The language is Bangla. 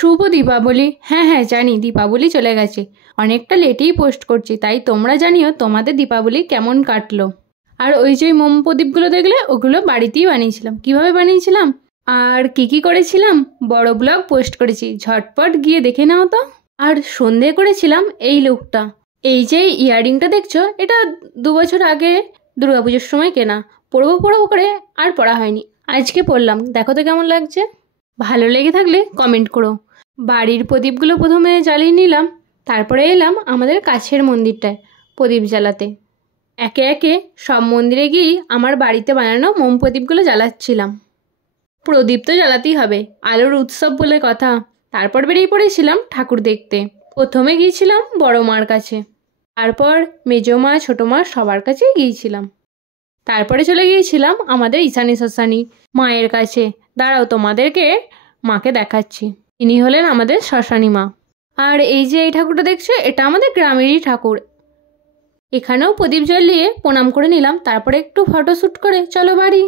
শুভ দীপাবলি। হ্যাঁ হ্যাঁ জানি, দীপাবলি চলে গেছে, অনেকটা লেটেই পোস্ট করছি, তাই তোমরা জানিও তোমাদের দীপাবলি কেমন কাটলো। আর ওই যে মোম প্রদীপগুলো দেখলে, ওগুলো বাড়িতেই বানিয়েছিলাম। কিভাবে বানিয়েছিলাম আর কি করেছিলাম বড় ব্লগ পোস্ট করেছি, ঝটপট গিয়ে দেখে নাও তো। আর সন্ধে করেছিলাম এই লুকটা। এই যে ইয়াররিংটা দেখছো, এটা 2 বছর আগে দুর্গাপুজোর সময় কেনা, পরবো করে আর পরা হয়নি, আজকে পরলাম, দেখো তো কেমন লাগছে। ভালো লেগে থাকলে কমেন্ট করো। বাড়ির প্রদীপগুলো প্রথমে জ্বালিয়ে নিলাম, তারপরে এলাম আমাদের কাছের মন্দিরটায় প্রদীপ জ্বালাতে। একে একে সব মন্দিরে গিয়েই আমার বাড়িতে বানানো মোম প্রদীপগুলো জ্বালাচ্ছিলাম। প্রদীপ তো জ্বালাতেই হবে, আলোর উৎসব বলে কথা। তারপর বেরিয়ে পড়েছিলাম ঠাকুর দেখতে। প্রথমে গিয়েছিলাম বড় মার কাছে, তারপর মেজো মা ছোটো মা সবার কাছেই গিয়েছিলাম। তারপরে চলে গিয়েছিলাম আমাদের ঈশানী শ্মশানী মায়ের কাছে। দাঁড়াও, তোমাদেরকে মাকে দেখাচ্ছি। ইনি হলেন আমাদের শ্মশানী মা। আর এই যে এই ঠাকুরটা দেখছো, এটা আমাদের গ্রামেরই ঠাকুর। এখানেও প্রদীপ জ্বালিয়ে প্রণাম করে নিলাম, তারপরে একটু ফটোশ্যুট করে চলো বাড়ি।